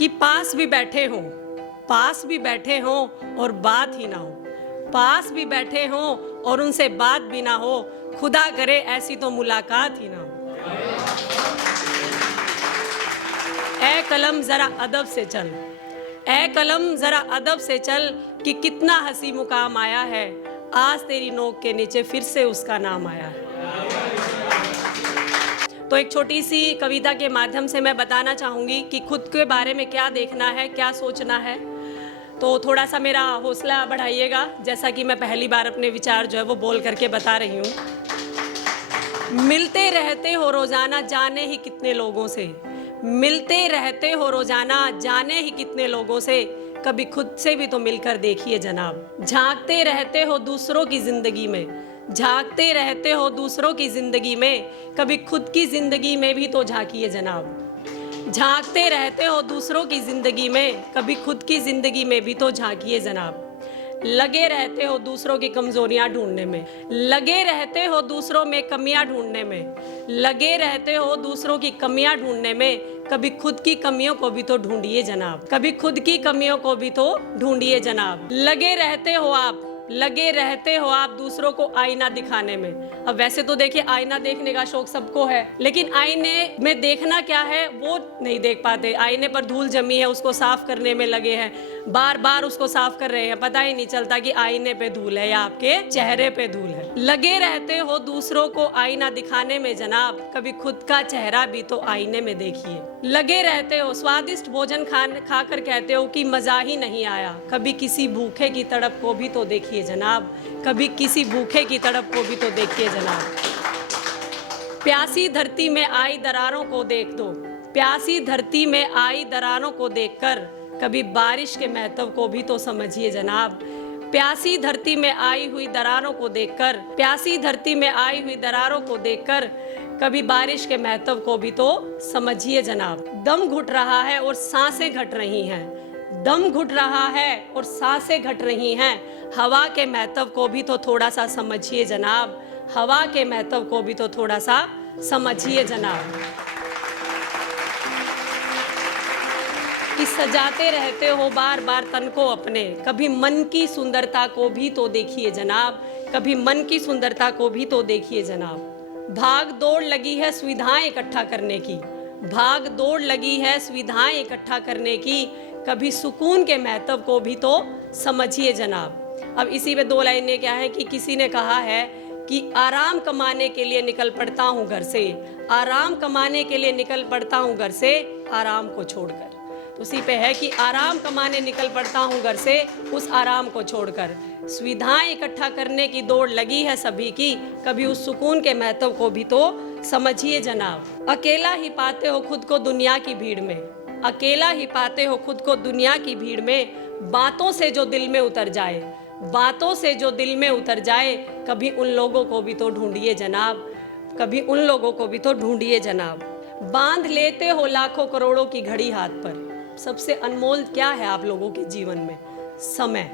कि पास भी बैठे हो और बात ही ना हो, पास भी बैठे हो और उनसे बात भी ना हो, खुदा करे ऐसी तो मुलाकात ही ना हो। ऐ कलम जरा अदब से चल, ऐ कलम जरा अदब से चल कि कितना हंसी मुकाम आया है, आज तेरी नोक के नीचे फिर से उसका नाम आया है। तो एक छोटी सी कविता के माध्यम से मैं बताना चाहूँगी कि खुद के बारे में क्या देखना है, क्या सोचना है। तो थोड़ा सा मेरा हौसला बढ़ाइएगा, जैसा कि मैं पहली बार अपने विचार जो है वो बोल करके बता रही हूँ। मिलते रहते हो रोज़ाना जाने ही कितने लोगों से, मिलते रहते हो रोज़ाना जाने ही कितने लोगों से, कभी खुद से भी तो मिलकर देखिए जनाब। झांकते रहते हो दूसरों की ज़िंदगी में, झांकते रहते हो दूसरों की ज़िंदगी में, कभी खुद की ज़िंदगी में भी तो झांकिए जनाब। झांकते रहते हो दूसरों की ज़िंदगी में, कभी खुद की ज़िंदगी में भी तो झांकिए जनाब। लगे रहते हो दूसरों की कमज़ोरियाँ ढूंढने में, लगे रहते हो दूसरों में कमियां ढूंढने में, लगे रहते हो दूसरों की कमियां ढूंढने में, कभी खुद की कमियों को भी तो ढूंढिए जनाब, कभी खुद की कमियों को भी तो ढूंढिए जनाब। लगे रहते हो आप, लगे रहते हो आप दूसरों को आईना दिखाने में। अब वैसे तो देखिए आईना देखने का शौक सबको है, लेकिन आईने में देखना क्या है वो नहीं देख पाते। आईने पर धूल जमी है, उसको साफ करने में लगे हैं, बार बार उसको साफ कर रहे हैं, पता ही नहीं चलता कि आईने पे धूल है या आपके चेहरे पे धूल है। लगे रहते हो दूसरों को आईना दिखाने में जनाब, कभी खुद का चेहरा भी तो आईने में देखिए। लगे रहते हो स्वादिष्ट भोजन खाकर कहते हो कि मजा ही नहीं आया, कभी किसी भूखे की तड़प को भी तो देखिए जनाब, कभी किसी भूखे की तड़प को भी तो देखिए जनाब। प्यासी धरती में आई दरारों को देख दो, प्यासी धरती में आई दरारों को देखकर, कभी बारिश के महत्व को भी तो समझिए जनाब। प्यासी धरती में आई हुई दरारों को देखकर, प्यासी धरती में आई हुई दरारों को देखकर, कभी बारिश के महत्व को भी तो समझिए जनाब। दम घुट रहा है और सांसें घट रही हैं, दम घुट रहा है और सांसें घट रही हैं, हवा के महत्व को भी तो थोड़ा सा समझिए जनाब, हवा के महत्व को भी तो थोड़ा सा समझिए जनाब। कि सजाते रहते हो बार बार तन को अपने, कभी मन की सुंदरता को भी तो देखिए जनाब, कभी मन की सुंदरता को भी तो देखिए जनाब। भाग दौड़ लगी है सुविधाएं इकट्ठा करने की, भाग दौड़ लगी है सुविधाएं इकट्ठा करने की, कभी सुकून के महत्व को भी तो समझिए जनाब। अब इसी में दो लाइनें क्या है कि किसी ने कहा है कि आराम कमाने के लिए निकल पड़ता हूँ घर से, आराम कमाने के लिए निकल पड़ता हूँ घर से, आराम को छोड़कर। उसी पे है कि आराम कमाने निकल पड़ता हूँ घर से, उस आराम को छोड़कर। सुविधाएं इकट्ठा करने की दौड़ लगी है सभी की, कभी उस सुकून के महत्व को भी तो समझिए जनाब। अकेला ही पाते हो खुद को दुनिया की भीड़ में, अकेला ही पाते हो खुद को दुनिया की भीड़ में, बातों से जो दिल में उतर जाए, बातों से जो दिल में उतर जाए, कभी उन लोगों को भी तो ढूंढिए जनाब, कभी उन लोगों को भी तो ढूंढिए जनाब। बांध लेते हो लाखों करोड़ों की घड़ी हाथ पर, सबसे अनमोल क्या है आप लोगों के जीवन में? समय,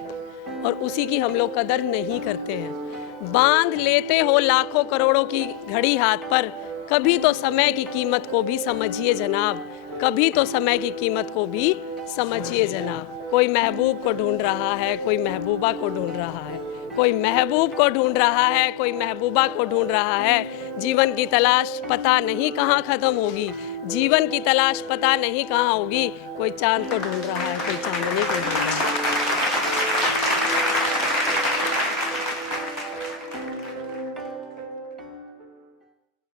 और उसी की हम लोग कदर नहीं करते हैं। बांध लेते हो लाखों करोड़ों की घड़ी हाथ पर, कभी तो समय की कीमत को भी समझिए जनाब, कभी तो समय की कीमत को भी समझिए जनाब। कोई महबूब को ढूंढ रहा है, कोई महबूबा को ढूंढ रहा है, कोई महबूब को ढूंढ रहा है, कोई महबूबा को ढूंढ रहा है। जीवन की तलाश पता नहीं कहाँ ख़त्म होगी, जीवन की तलाश पता नहीं कहाँ होगी। कोई चांद को ढूंढ रहा है, कोई चांदनी को